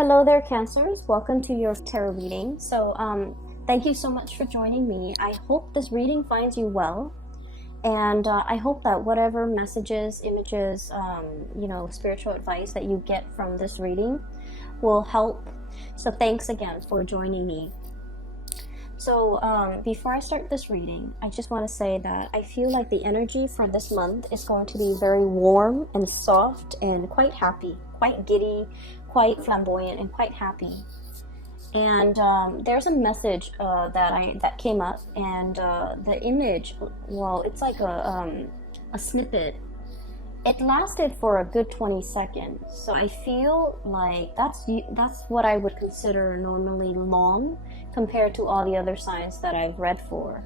Hello there, Cancers. Welcome to your tarot reading. Thank you so much for joining me. I hope this reading finds you well, and I hope that whatever messages, images, spiritual advice that you get from this reading will help. So thanks again for joining me. So before I start this reading, I just want to say that I feel like the energy for this month is going to be very warm and soft and quite happy, quite giddy, quite flamboyant, and quite happy. And there's a message that came up, and the image, well, it's like a snippet. It lasted for a good 20 seconds, so I feel like that's what I would consider normally long compared to all the other signs that I've read for.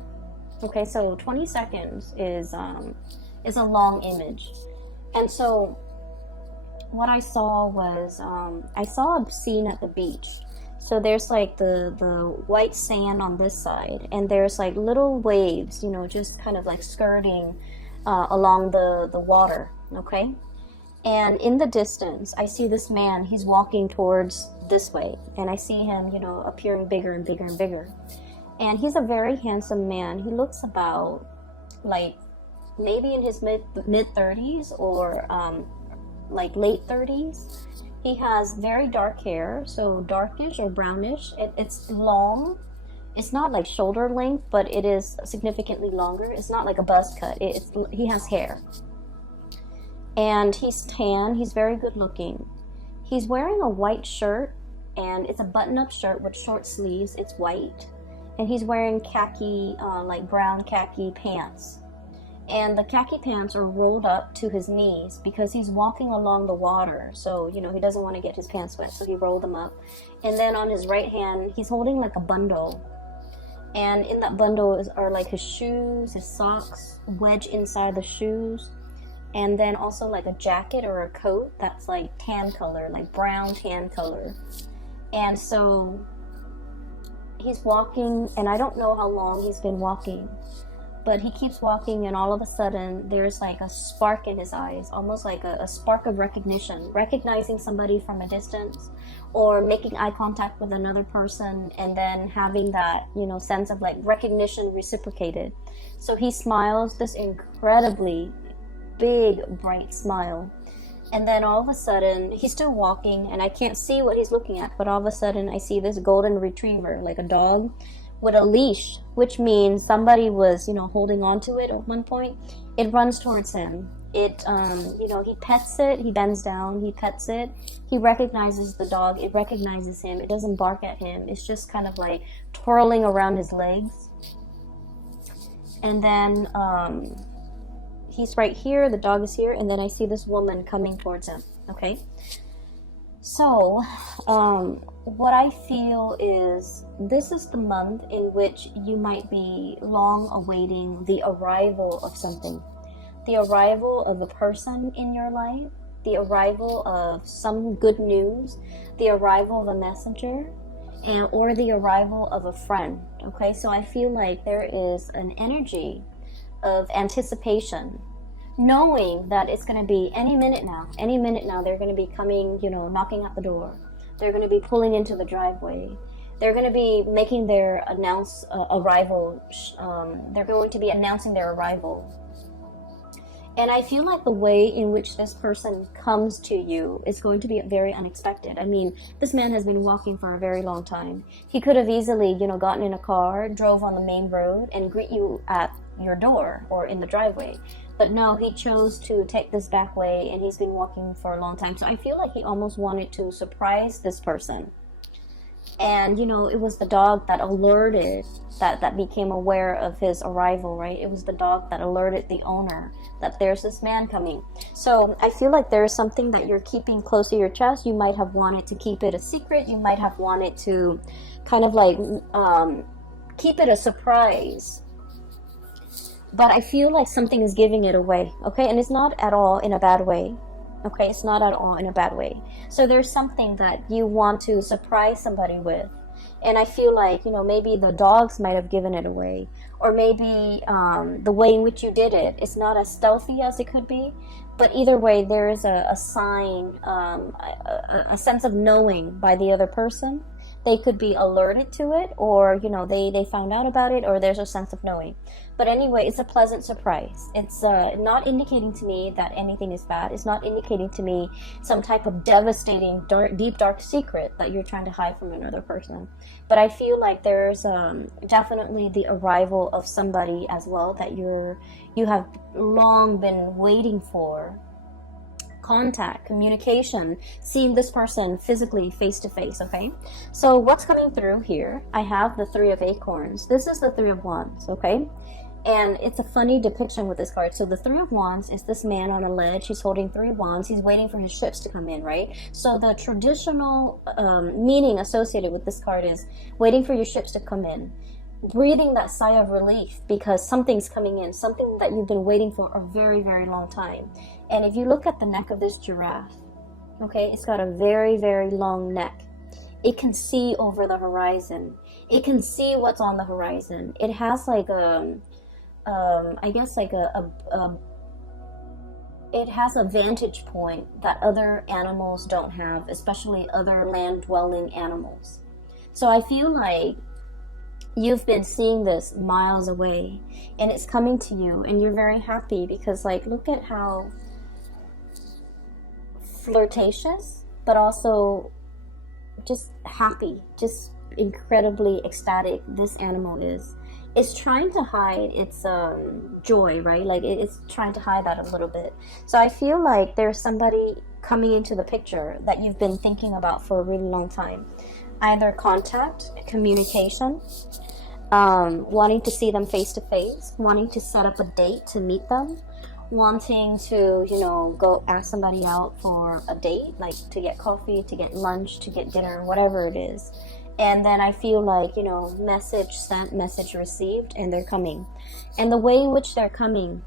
Okay, so 20 seconds is a long image. And so what I saw was I saw a scene at the beach. So there's like the white sand on this side, and there's like little waves, just kind of like skirting along the water. Okay, and in the distance I see this man. He's walking towards this way, and I see him appearing bigger and bigger and bigger, and he's a very handsome man. He looks about like maybe in his mid 30s or like late 30s. He has very dark hair, so darkish or brownish. It's long. It's not like shoulder length, but it is significantly longer. It's not like a buzz cut. He has hair. And he's tan. He's very good looking. He's wearing a white shirt, and it's a button-up shirt with short sleeves. It's white. And he's wearing khaki, like brown khaki pants. And the khaki pants are rolled up to his knees because he's walking along the water. So, he doesn't want to get his pants wet, so he rolled them up. And then on his right hand, he's holding like a bundle. And in that bundle are like his shoes, his socks, wedged inside the shoes. And then also like a jacket or a coat that's like tan color, like brown tan color. And so he's walking, and I don't know how long he's been walking, but he keeps walking, and all of a sudden there's like a spark in his eyes, almost like a spark of recognition, recognizing somebody from a distance, or making eye contact with another person, and then having that, sense of like recognition reciprocated. So he smiles this incredibly big, bright smile. And then all of a sudden, he's still walking, and I can't see what he's looking at, but all of a sudden I see this golden retriever, like a dog, with a leash, which means somebody was, holding on to it at one point. It runs towards him. He pets it, he bends down, he pets it. He recognizes the dog, it recognizes him, it doesn't bark at him. It's just kind of like twirling around his legs. And then he's right here, the dog is here, and then I see this woman coming towards him. Okay, so what I feel is this is the month in which you might be long awaiting the arrival of something, the arrival of a person in your life, the arrival of some good news, the arrival of a messenger, or the arrival of a friend. Okay, so I feel like there is an energy of anticipation, knowing that it's going to be any minute now they're going to be coming, knocking at the door. They're going to be pulling into the driveway. They're going to be making their arrival. They're going to be announcing their arrival. And I feel like the way in which this person comes to you is going to be very unexpected. I mean, this man has been walking for a very long time. He could have easily, gotten in a car, drove on the main road, and greet you at your door or in the driveway. But no, he chose to take this back way, and he's been walking for a long time. So I feel like he almost wanted to surprise this person. And, it was the dog that alerted, that became aware of his arrival, right? It was the dog that alerted the owner that there's this man coming. So I feel like there is something that you're keeping close to your chest. You might have wanted to keep it a secret. You might have wanted to kind of like keep it a surprise. But I feel like something is giving it away, okay? And it's not at all in a bad way, okay? It's not at all in a bad way. So there's something that you want to surprise somebody with. And I feel like, maybe the dogs might have given it away. Or maybe the way in which you did it is not as stealthy as it could be. But either way, there is a sign, a sense of knowing by the other person. They could be alerted to it, or, you know, they found out about it, or there's a sense of knowing. But anyway, it's a pleasant surprise. It's not indicating to me that anything is bad. It's not indicating to me some type of devastating, deep, dark secret that you're trying to hide from another person. But I feel like there's definitely the arrival of somebody as well that you have long been waiting for. Contact, communication, seeing this person physically face to face. Okay, so what's coming through here? I have the Three of Acorns. This is the Three of Wands. Okay, and it's a funny depiction with this card. So the Three of Wands is this man on a ledge. He's holding three wands. He's waiting for his ships to come in, right? So the traditional meaning associated with this card is waiting for your ships to come in, breathing that sigh of relief because something's coming in, something that you've been waiting for a very, very long time. And if you look at the neck of this giraffe, okay, it's got a very, very long neck. It can see over the horizon. It can see what's on the horizon. It has like I guess like it has a vantage point that other animals don't have, especially other land-dwelling animals. So I feel like you've been seeing this miles away, and it's coming to you, and you're very happy because, like, look at how flirtatious, but also just happy, just incredibly ecstatic this animal is. It's trying to hide its joy, right? Like it's trying to hide that a little bit. So I feel like there's somebody coming into the picture that you've been thinking about for a really long time. Either contact, communication, wanting to see them face to face, wanting to set up a date to meet them, wanting to, you know, go ask somebody out for a date, like to get coffee, to get lunch, to get dinner, whatever it is. And then I feel like, you know, message sent, message received, and they're coming. And the way in which they're coming,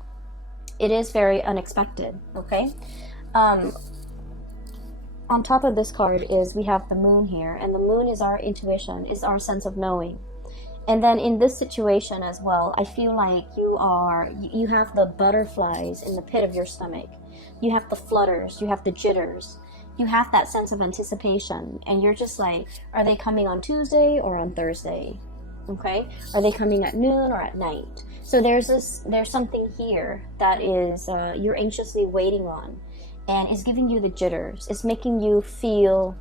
it is very unexpected, okay? On top of this card is we have the moon here, and the moon is our intuition, is our sense of knowing. And then in this situation as well, I feel like you have the butterflies in the pit of your stomach. You have the flutters, you have the jitters, you have that sense of anticipation, and you're just like, are they coming on Tuesday or on Thursday? Okay? Are they coming at noon or at night? So there's something here that is you're anxiously waiting on, and it's giving you the jitters. It's making you feel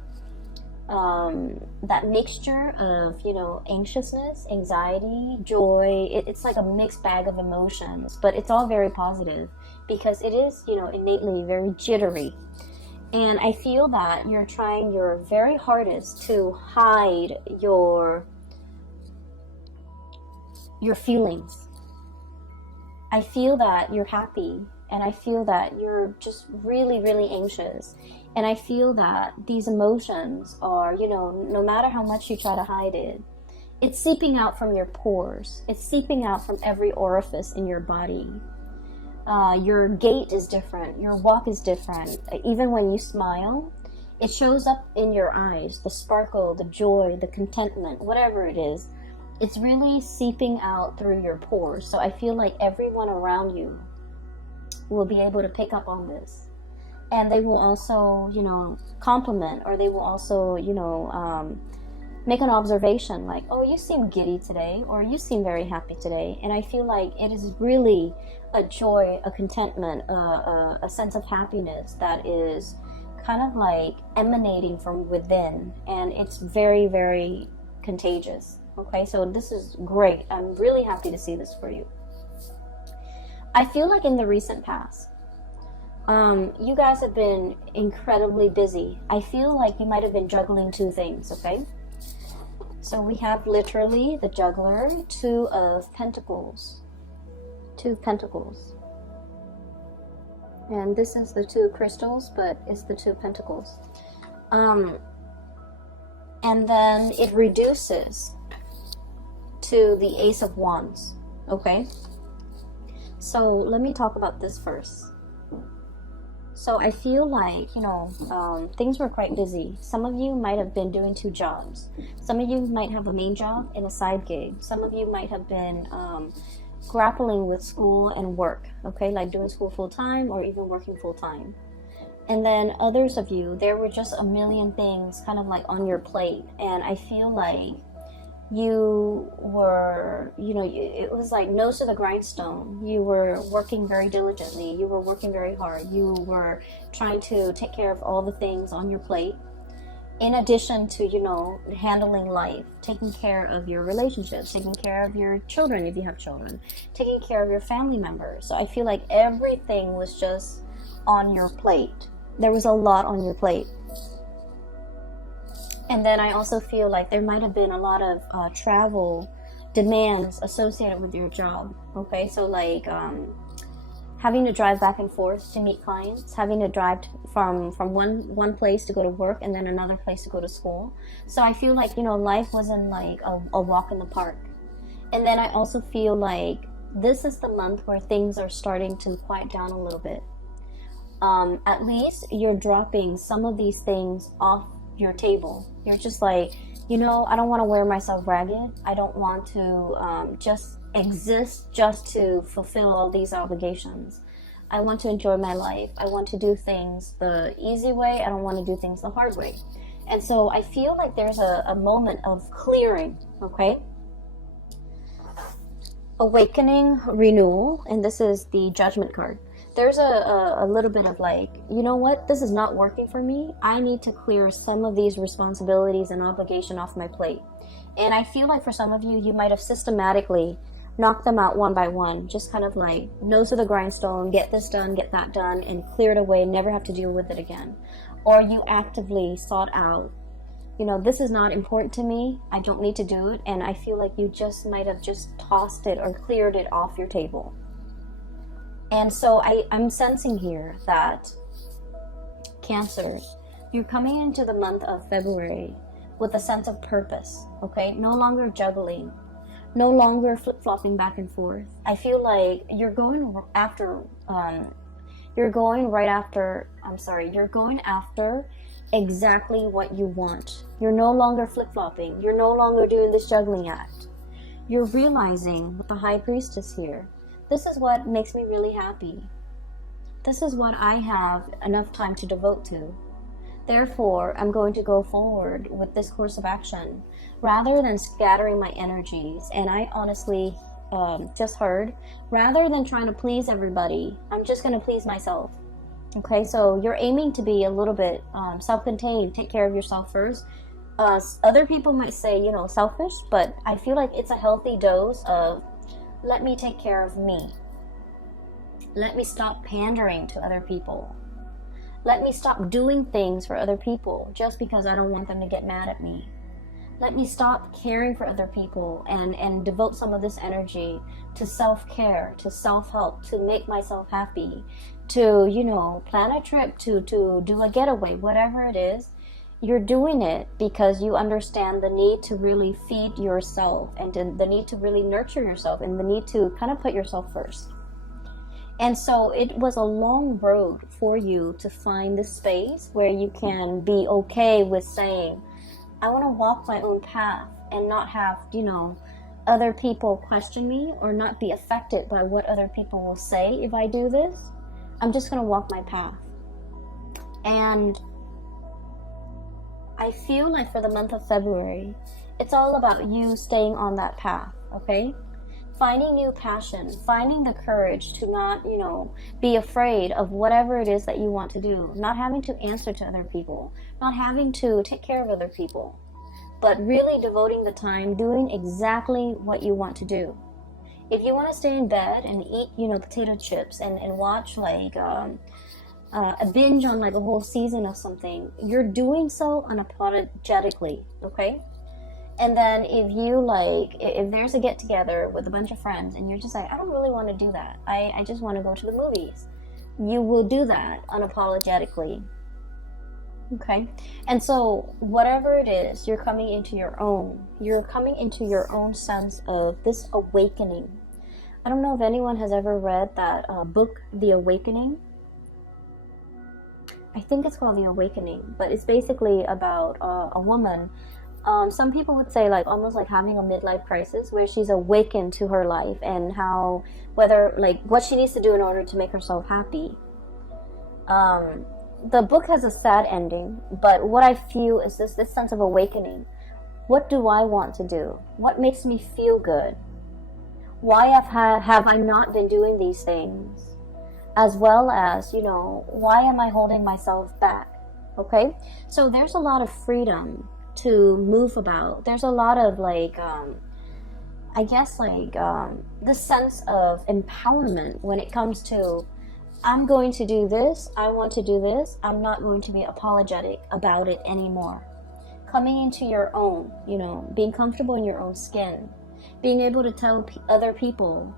that mixture of, you know, anxiousness, anxiety, joy. It's like a mixed bag of emotions, but it's all very positive because it is, you know, innately very jittery. And I feel that you're trying your very hardest to hide your feelings. I feel that you're happy, and I feel that you're just really, really anxious. And I feel that these emotions are, you know, no matter how much you try to hide it, it's seeping out from your pores. It's seeping out from every orifice in your body. Your gait is different. Your walk is different. Even when you smile, it shows up in your eyes. The sparkle, the joy, the contentment, whatever it is, it's really seeping out through your pores. So I feel like everyone around you will be able to pick up on this. And they will also, you know, compliment, or they will also, you know, make an observation like, oh, you seem giddy today, or you seem very happy today. And I feel like it is really a joy, a contentment, a sense of happiness that is kind of like emanating from within. And it's very, very contagious. Okay, so this is great. I'm really happy to see this for you. I feel like in the recent past, you guys have been incredibly busy. I feel like you might have been juggling two things, okay? So we have literally the juggler, Two of Pentacles. Two of Pentacles. And this is the two crystals, but it's the Two of Pentacles. And then it reduces to the Ace of Wands, okay? So let me talk about this first. So I feel like, you know, things were quite busy. Some of you might have been doing two jobs. Some of you might have a main job and a side gig. Some of you might have been grappling with school and work, okay, like doing school full-time or even working full-time. And then others of you, there were just a million things kind of like on your plate, and I feel like you were, it was like nose to the grindstone. You were working very diligently, you were working very hard, you were trying to take care of all the things on your plate, in addition to, handling life, taking care of your relationships, taking care of your children if you have children, taking care of your family members. So I feel like everything was just on your plate. There was a lot on your plate. And then I also feel like there might have been a lot of travel demands associated with your job. Okay, so like having to drive back and forth to meet clients, having to drive from one place to go to work and then another place to go to school. So I feel like, life wasn't like a walk in the park. And then I also feel like this is the month where things are starting to quiet down a little bit. At least you're dropping some of these things off your table. You're just like, I don't want to wear myself ragged. I don't want to just exist just to fulfill all these obligations. I want to enjoy my life. I want to do things the easy way. I don't want to do things the hard way. And so I feel like there's a moment of clearing, okay? Awakening, renewal, and this is the Judgment card. There's a little bit of like, you know what, this is not working for me. I need to clear some of these responsibilities and obligation off my plate. And I feel like for some of you, you might have systematically knocked them out one by one, just kind of like nose to the grindstone, get this done, get that done, and clear it away, never have to deal with it again. Or you actively sought out, this is not important to me, I don't need to do it, and I feel like you just might have just tossed it or cleared it off your table. And so I'm sensing here that Cancer, you're coming into the month of February with a sense of purpose, okay? No longer juggling, no longer flip-flopping back and forth. I feel like you're going after exactly what you want. You're no longer flip-flopping. You're no longer doing this juggling act. You're realizing with the High Priestess here, this is what makes me really happy. This is what I have enough time to devote to. Therefore, I'm going to go forward with this course of action rather than scattering my energies. And I honestly just heard, rather than trying to please everybody, I'm just going to please myself. Okay, so you're aiming to be a little bit self-contained, take care of yourself first. Other people might say, selfish, but I feel like it's a healthy dose of let me take care of me. Let me stop pandering to other people. Let me stop doing things for other people just because I don't want them to get mad at me. Let me stop caring for other people and devote some of this energy to self-care, to self-help, to make myself happy, to, plan a trip, to do a getaway, whatever it is. You're doing it because you understand the need to really feed yourself and the need to really nurture yourself and the need to kind of put yourself first. And so it was a long road for you to find this space where you can be okay with saying, I want to walk my own path and not have, other people question me or not be affected by what other people will say if I do this. I'm just going to walk my path. And I feel like for the month of February, it's all about you staying on that path, okay? Finding new passion, finding the courage to not, be afraid of whatever it is that you want to do, not having to answer to other people, not having to take care of other people, but really devoting the time doing exactly what you want to do. If you want to stay in bed and eat, potato chips and watch like a binge on like a whole season of something, you're doing so unapologetically, okay? And then if there's a get together with a bunch of friends and you're just like, I don't really want to do that, I just want to go to the movies, you will do that unapologetically, okay? And so whatever it is, you're coming into your own sense of this awakening. I don't know if anyone has ever read that book, The Awakening. I think it's called The Awakening, but it's basically about a woman Some people would say like almost like having a midlife crisis, where she's awakened to her life and how, whether like what she needs to do in order to make herself happy. The book has a sad ending, but what I feel is this sense of awakening. What do I want to do? What makes me feel good? Why have I not been doing these things? As well as, you know, why am I holding myself back? Okay, so there's a lot of freedom to move about. There's a lot of like, I guess like this sense of empowerment when it comes to, I'm going to do this, I want to do this, I'm not going to be apologetic about it anymore. Coming into your own, you know, being comfortable in your own skin, being able to tell other people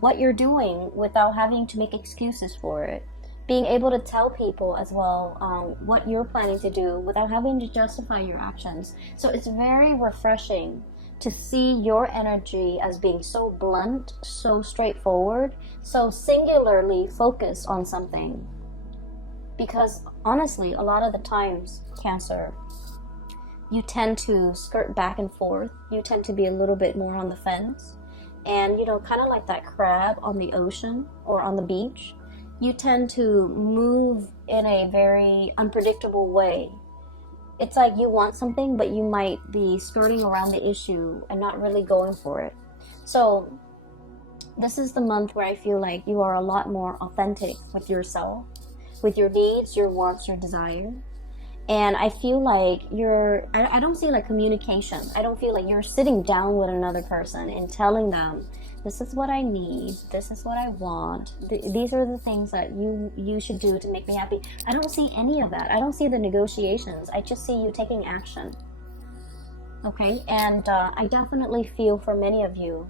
what you're doing without having to make excuses for it, being able to tell people as well what you're planning to do without having to justify your actions. So it's very refreshing to see your energy as being so blunt, so straightforward, so singularly focused on something. Because honestly, a lot of the times, Cancer, you tend to skirt back and forth. You tend to be a little bit more on the fence. And, you know, kind of like that crab on the ocean or on the beach, you tend to move in a very unpredictable way. It's like you want something, but you might be skirting around the issue and not really going for it. So this is the month where I feel like you are a lot more authentic with yourself, with your needs, your wants, your desires. And I feel like I don't see like communication. I don't feel like you're sitting down with another person and telling them, this is what I need, this is what I want, these are the things that you should do to make me happy. I don't see any of that. I don't see the negotiations. I just see you taking action. Okay, and I definitely feel for many of you,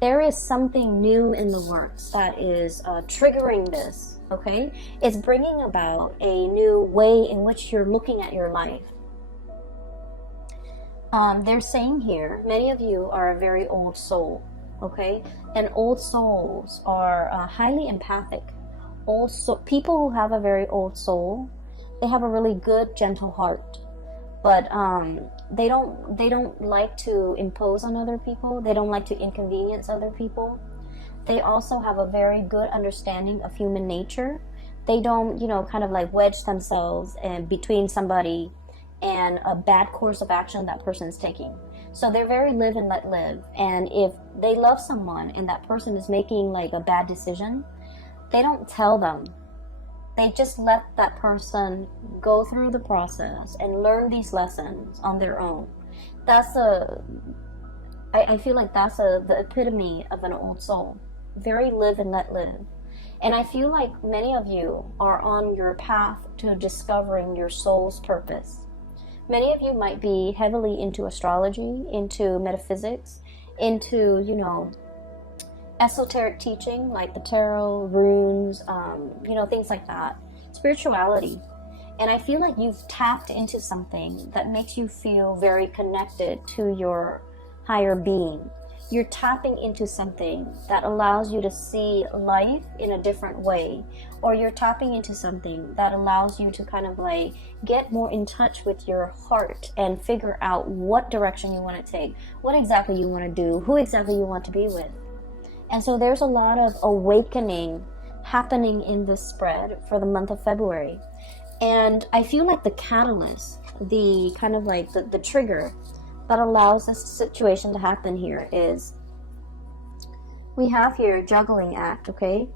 there is something new in the works that is triggering this. Okay, it's bringing about a new way in which you're looking at your life. They're saying here, many of you are a very old soul. Okay, and old souls are highly empathic. People who have a very old soul, they have a really good, gentle heart, but they don't like to impose on other people. They don't like to inconvenience other people. They also have a very good understanding of human nature. They don't, you know, kind of like wedge themselves in between somebody and a bad course of action that person's taking. So they're very live and let live. And if they love someone and that person is making like a bad decision, they don't tell them. They just let that person go through the process and learn these lessons on their own. I feel like that's the epitome of an old soul. Very live and let live. And I feel like many of you are on your path to discovering your soul's purpose. Many of you might be heavily into astrology, into metaphysics, into, you know, esoteric teaching like the tarot, runes, you know, things like that. Spirituality. And I feel like you've tapped into something that makes you feel very connected to your higher being. You're tapping into something that allows you to see life in a different way, or you're tapping into something that allows you to kind of like get more in touch with your heart and figure out what direction you want to take, what exactly you want to do, who exactly you want to be with. And so there's a lot of awakening happening in this spread for the month of February. And I feel like the catalyst, the kind of like the trigger that allows this situation to happen here is, we have here juggling act, okay?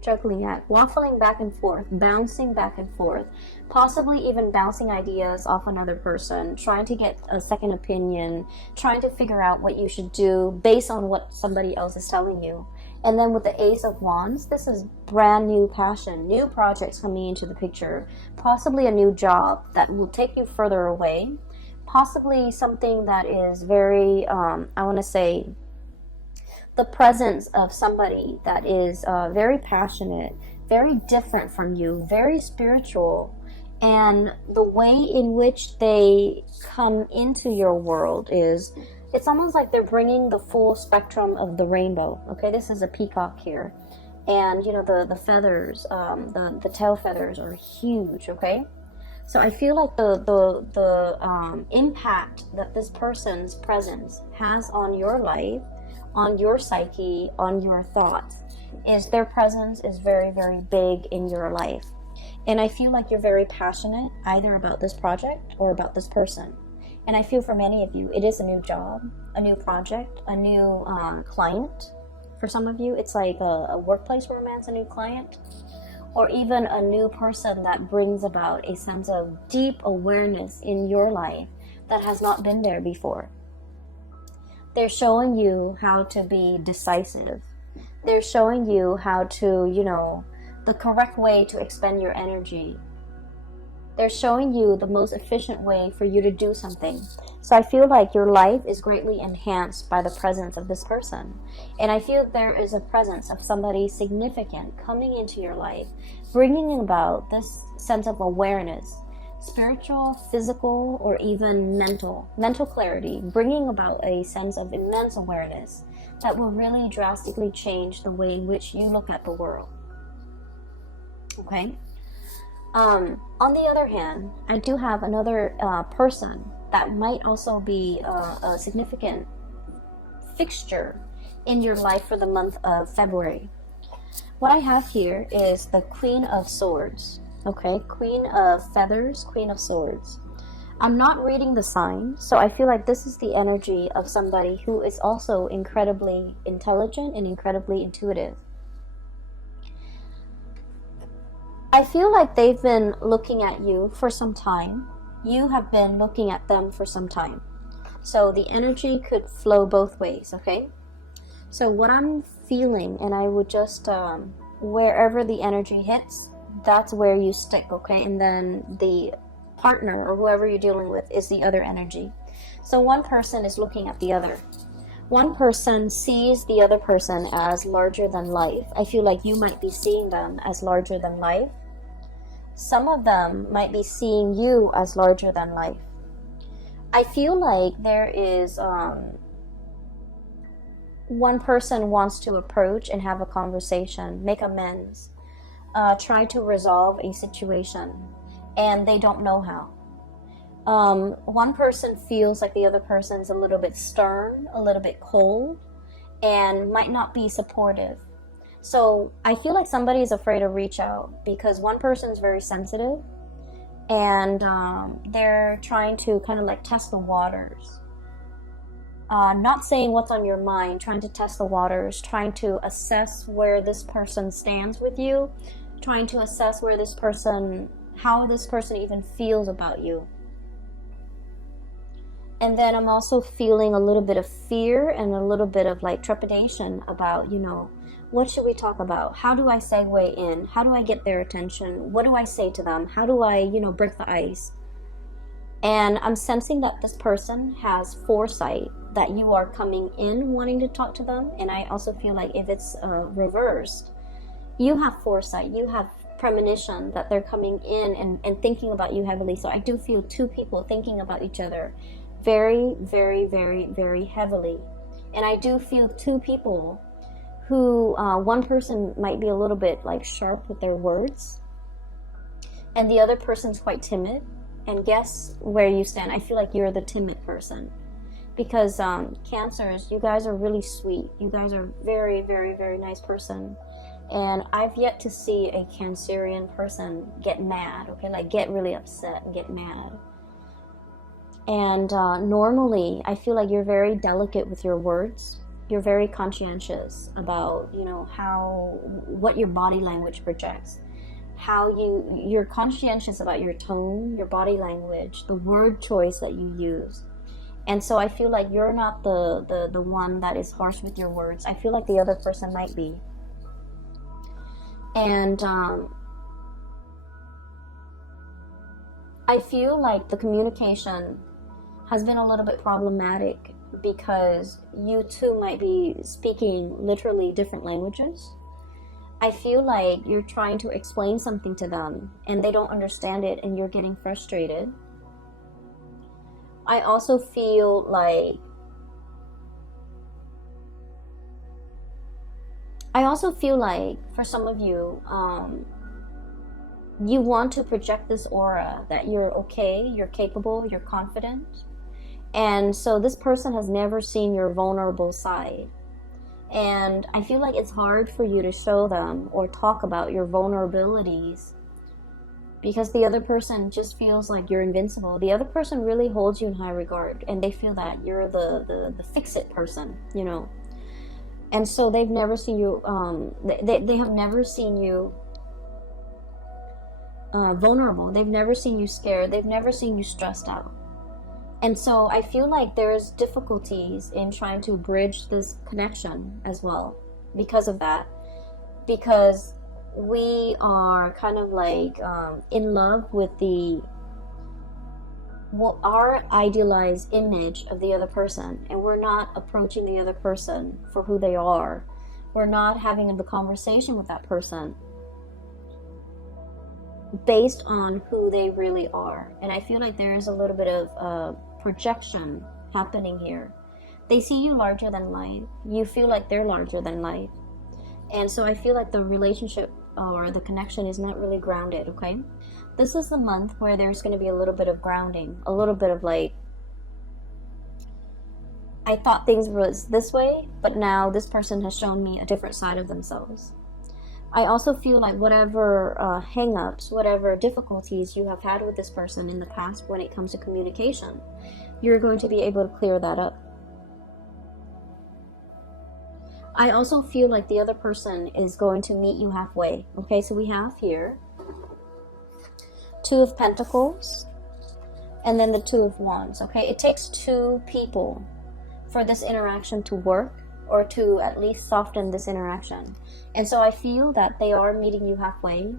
Juggling act, waffling back and forth, bouncing back and forth, possibly even bouncing ideas off another person, trying to get a second opinion, trying to figure out what you should do based on what somebody else is telling you. And then with the Ace of Wands, this is brand new passion, new projects coming into the picture, possibly a new job that will take you further away, possibly something that is very, I want to say, the presence of somebody that is very passionate, very different from you, very spiritual, and the way in which they come into your world is, it's almost like they're bringing the full spectrum of the rainbow. Okay, this is a peacock here, and you know the feathers, the tail feathers are huge. Okay, So I feel like the impact that this person's presence has on your life, on your psyche, on your thoughts, is their presence is very, very big in your life. And I feel like you're very passionate either about this project or about this person. And I feel for many of you, it is a new job, a new project, a new client. For some of you, it's like a workplace romance, a new client, or even a new person that brings about a sense of deep awareness in your life that has not been there before. They're showing you how to be decisive. They're showing you how to, the correct way to expend your energy. They're showing you the most efficient way for you to do something. So I feel like your life is greatly enhanced by the presence of this person. And I feel there is a presence of somebody significant coming into your life, bringing about this sense of awareness, spiritual, physical, or even mental clarity, bringing about a sense of immense awareness that will really drastically change the way in which you look at the world. Okay? On the other hand, I do have another person that might also be a significant fixture in your life for the month of February. What I have here is the Queen of Swords. Okay, Queen of Feathers, Queen of Swords. I'm not reading the sign, so I feel like this is the energy of somebody who is also incredibly intelligent and incredibly intuitive. I feel like they've been looking at you for some time. You have been looking at them for some time. So the energy could flow both ways, okay? So what I'm feeling, and I would just, wherever the energy hits, that's where you stick, okay? And then the partner or whoever you're dealing with is the other energy. So one person is looking at the other. One person sees the other person as larger than life. I feel like you might be seeing them as larger than life. Some of them might be seeing you as larger than life. I feel like there is one person wants to approach and have a conversation, make amends, try to resolve a situation, and they don't know how. One person feels like the other person's a little bit stern, a little bit cold, and might not be supportive. So I feel like somebody is afraid to reach out because one person's very sensitive and they're trying to kind of like test the waters. Not saying what's on your mind, trying to test the waters, trying to assess where this person stands with you, trying to assess where this person, how this person even feels about you. And then I'm also feeling a little bit of fear and a little bit of like trepidation about, what should we talk about? How do I segue in? How do I get their attention? What do I say to them? How do I, break the ice? And I'm sensing that this person has foresight that you are coming in wanting to talk to them. And I also feel like if it's reversed, you have foresight, you have premonition that they're coming in and thinking about you heavily. So I do feel two people thinking about each other very, very, very, very heavily. And I do feel two people who, one person might be a little bit like sharp with their words, and the other person's quite timid. And guess where you stand? I feel like you're the timid person. Because Cancers, you guys are really sweet. You guys are very, very, very nice person. And I've yet to see a Cancerian person get mad, okay? Like get really upset and get mad. And normally, I feel like you're very delicate with your words. You're very conscientious about, what your body language projects. How you're conscientious about your tone, your body language, the word choice that you use. And so I feel like you're not the one that is harsh with your words. I feel like the other person might be. And I feel like the communication has been a little bit problematic because you two might be speaking literally different languages. I feel like you're trying to explain something to them and they don't understand it and you're getting frustrated. I also feel like for some of you, you want to project this aura that you're okay, you're capable, you're confident. And so this person has never seen your vulnerable side. And I feel like it's hard for you to show them or talk about your vulnerabilities because the other person just feels like you're invincible. The other person really holds you in high regard, and they feel that you're the fix-it person, you know. And so they've never seen you, they have never seen you vulnerable. They've never seen you scared. They've never seen you stressed out. And so I feel like there's difficulties in trying to bridge this connection as well because of that. Because we are kind of like in love with our idealized image of the other person, and we're not approaching the other person for who they are. We're not having the conversation with that person based on who they really are. And I feel like there is a little bit of projection happening here. They see you larger than life. You feel like they're larger than life. And so I feel like the relationship or the connection is not really grounded, okay? This is the month where there's going to be a little bit of grounding, a little bit of like, I thought things was this way, but now this person has shown me a different side of themselves. I also feel like whatever hang-ups, whatever difficulties you have had with this person in the past when it comes to communication, you're going to be able to clear that up. I also feel like the other person is going to meet you halfway. Okay, so we have here Two of Pentacles and then the Two of Wands. Okay, it takes two people for this interaction to work, or to at least soften this interaction. And so I feel that they are meeting you halfway.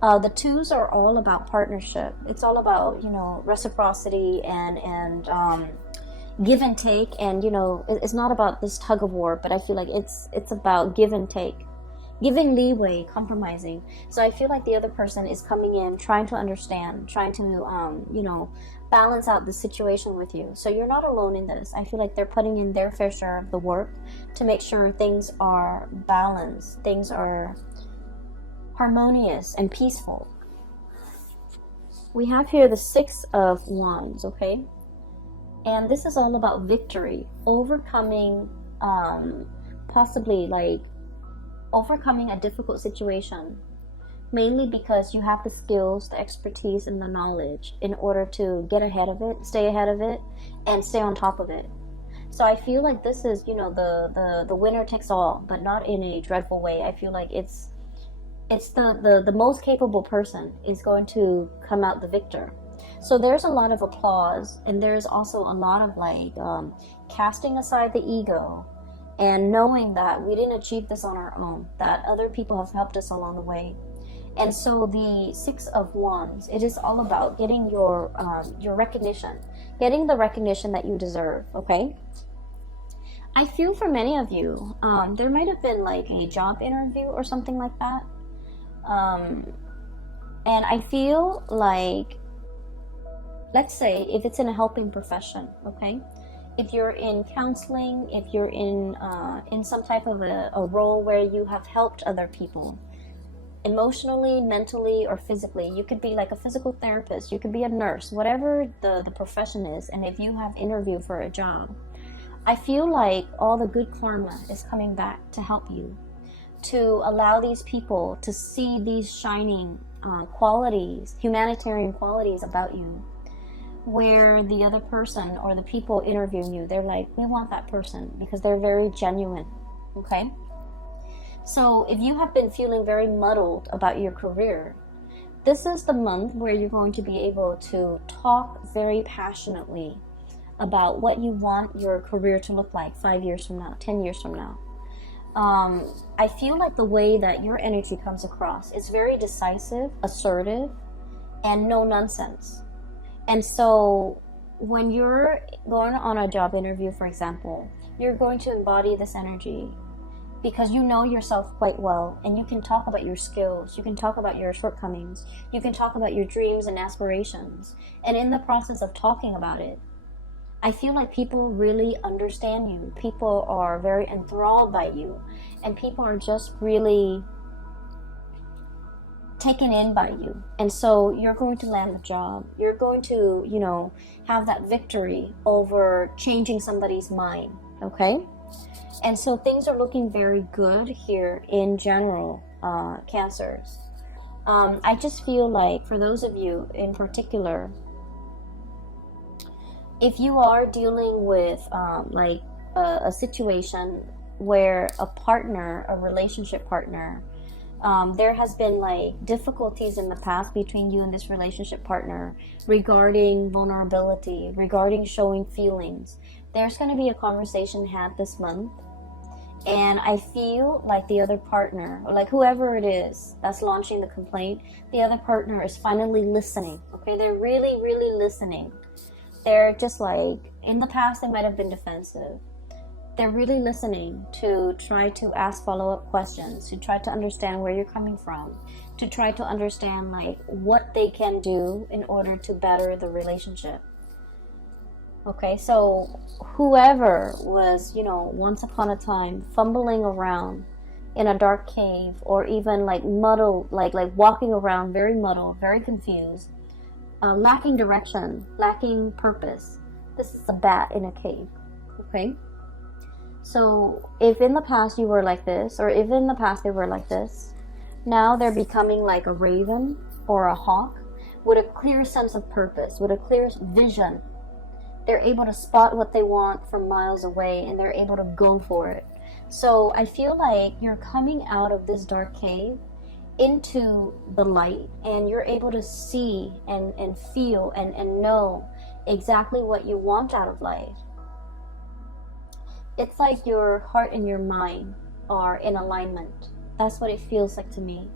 The twos are all about partnership. It's all about, you know, reciprocity and give and take. And, you know, it's not about this tug of war, but I feel like it's about give and take. Giving leeway, compromising. So I feel like the other person is coming in, trying to understand, trying to, you know, balance out the situation with you. So you're not alone in this. I feel like they're putting in their fair share of the work to make sure things are balanced, things are harmonious and peaceful. We have here the Six of Wands, okay? And this is all about victory, overcoming, possibly like overcoming a difficult situation, mainly because you have the skills, the expertise, and the knowledge in order to get ahead of it, stay ahead of it, and stay on top of it. So I feel like this is, you know, the winner takes all, but not in a dreadful way. I feel like it's the most capable person is going to come out the victor. So there's a lot of applause, and there's also a lot of like casting aside the ego and knowing that we didn't achieve this on our own, that other people have helped us along the way. And so the Six of Wands, it is all about getting your recognition, getting the recognition that you deserve, okay? I feel for many of you, there might have been like a job interview or something like that. And I feel like, let's say if it's in a helping profession, okay? If you're in counseling, if you're in some type of a role where you have helped other people, emotionally, mentally, or physically, you could be like a physical therapist, you could be a nurse, whatever the profession is, and if you have interviewed for a job, I feel like all the good karma is coming back to help you, to allow these people to see these shining qualities, humanitarian qualities about you, where the other person or the people interviewing you, they're like, we want that person because they're very genuine, okay? So if you have been feeling very muddled about your career, this is the month where you're going to be able to talk very passionately about what you want your career to look like 5 years from now, 10 years from now. I feel like the way that your energy comes across is very decisive, assertive, and no nonsense. And so when you're going on a job interview, for example, you're going to embody this energy because you know yourself quite well, and you can talk about your skills, you can talk about your shortcomings, you can talk about your dreams and aspirations. And in the process of talking about it, I feel like people really understand you. People are very enthralled by you, and people are just really taken in by you. And so you're going to land the job. You're going to, you know, have that victory over changing somebody's mind, okay? And so things are looking very good here in general, Cancers. I just feel like for those of you in particular, if you are dealing with like a situation where a partner, a relationship partner, there has been like difficulties in the past between you and this relationship partner regarding vulnerability, regarding showing feelings, there's going to be a conversation had this month. And I feel like the other partner, or like whoever it is that's launching the complaint, the other partner is finally listening. Okay, they're really, really listening. They're just like, in the past they might have been defensive. They're really listening to try to ask follow-up questions, to try to understand where you're coming from, to try to understand like what they can do in order to better the relationship. Okay, so whoever was, you know, once upon a time fumbling around in a dark cave, or even like muddled, like walking around very muddled, very confused, lacking direction, lacking purpose. This is a bat in a cave. Okay, so if in the past you were like this, or if in the past they were like this, now they're becoming like a raven or a hawk with a clear sense of purpose, with a clear vision. They're able to spot what they want from miles away, and they're able to go for it. So I feel like you're coming out of this dark cave into the light, and you're able to see and feel and know exactly what you want out of life. It's like your heart and your mind are in alignment. That's what it feels like to me.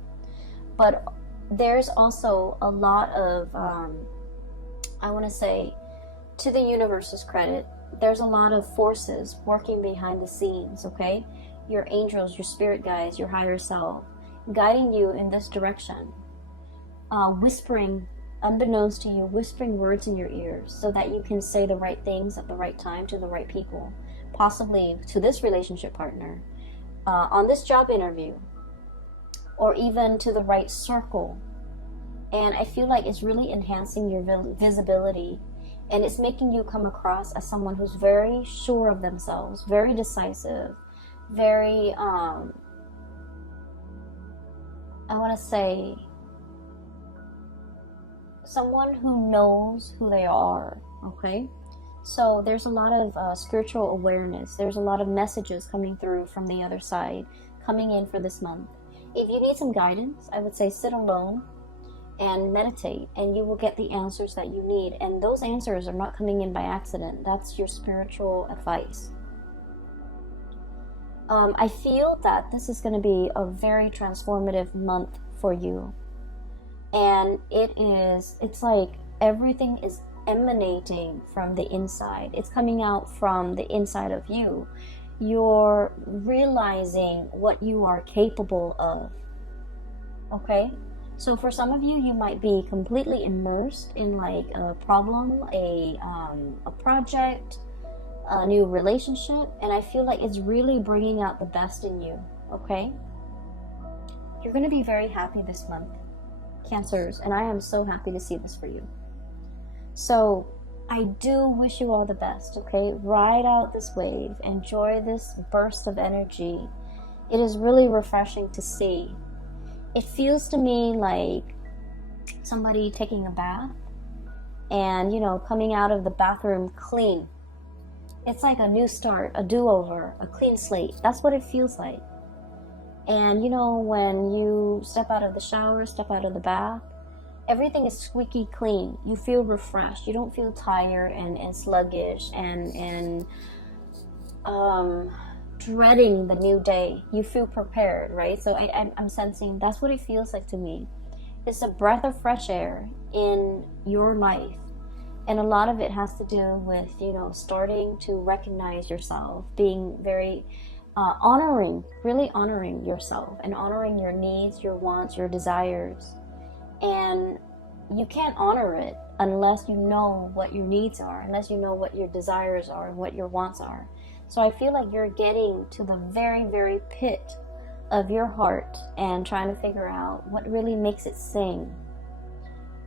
But there's also a lot of, I want to say, to the universe's credit, there's a lot of forces working behind the scenes, okay? Your angels, your spirit guides, your higher self, guiding you in this direction, whispering, unbeknownst to you, whispering words in your ears so that you can say the right things at the right time to the right people, possibly to this relationship partner, on this job interview, or even to the right circle. And I feel like it's really enhancing your visibility. And it's making you come across as someone who's very sure of themselves, very decisive, very, I want to say, someone who knows who they are, okay? So there's a lot of spiritual awareness. There's a lot of messages coming through from the other side, coming in for this month. If you need some guidance, I would say sit alone and meditate, and you will get the answers that you need. And those answers are not coming in by accident. That's your spiritual advice. I feel that this is going to be a very transformative month for you. And it's like everything is emanating from the inside. It's coming out from the inside of you. You're realizing what you are capable of. Okay? So for some of you, you might be completely immersed in like a problem, a project, a new relationship, and I feel like it's really bringing out the best in you, okay? You're going to be very happy this month, Cancers, and I am so happy to see this for you. So I do wish you all the best, okay? Ride out this wave, enjoy this burst of energy. It is really refreshing to see. It feels to me like somebody taking a bath and, you know, coming out of the bathroom clean. It's like a new start, a do-over, a clean slate. That's what it feels like. And, you know, when you step out of the shower, step out of the bath, everything is squeaky clean. You feel refreshed. You don't feel tired and sluggish and dreading the new day. You feel prepared, right? So I'm sensing that's what it feels like to me. It's a breath of fresh air in your life, and a lot of it has to do with, you know, starting to recognize yourself, being very really honoring yourself and honoring your needs, your wants, your desires. And you can't honor it unless you know what your needs are, unless you know what your desires are and what your wants are. So I feel like you're getting to the very, very pit of your heart and trying to figure out what really makes it sing.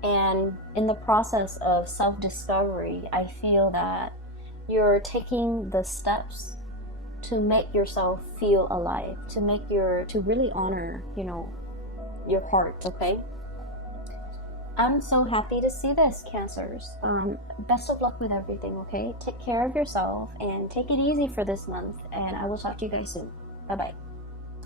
And in the process of self-discovery, I feel that you're taking the steps to make yourself feel alive, to really honor, your heart, okay? I'm so happy to see this, Cancers. Best of luck with everything, okay? Take care of yourself and take it easy for this month, and I will talk to you guys soon. Bye-bye.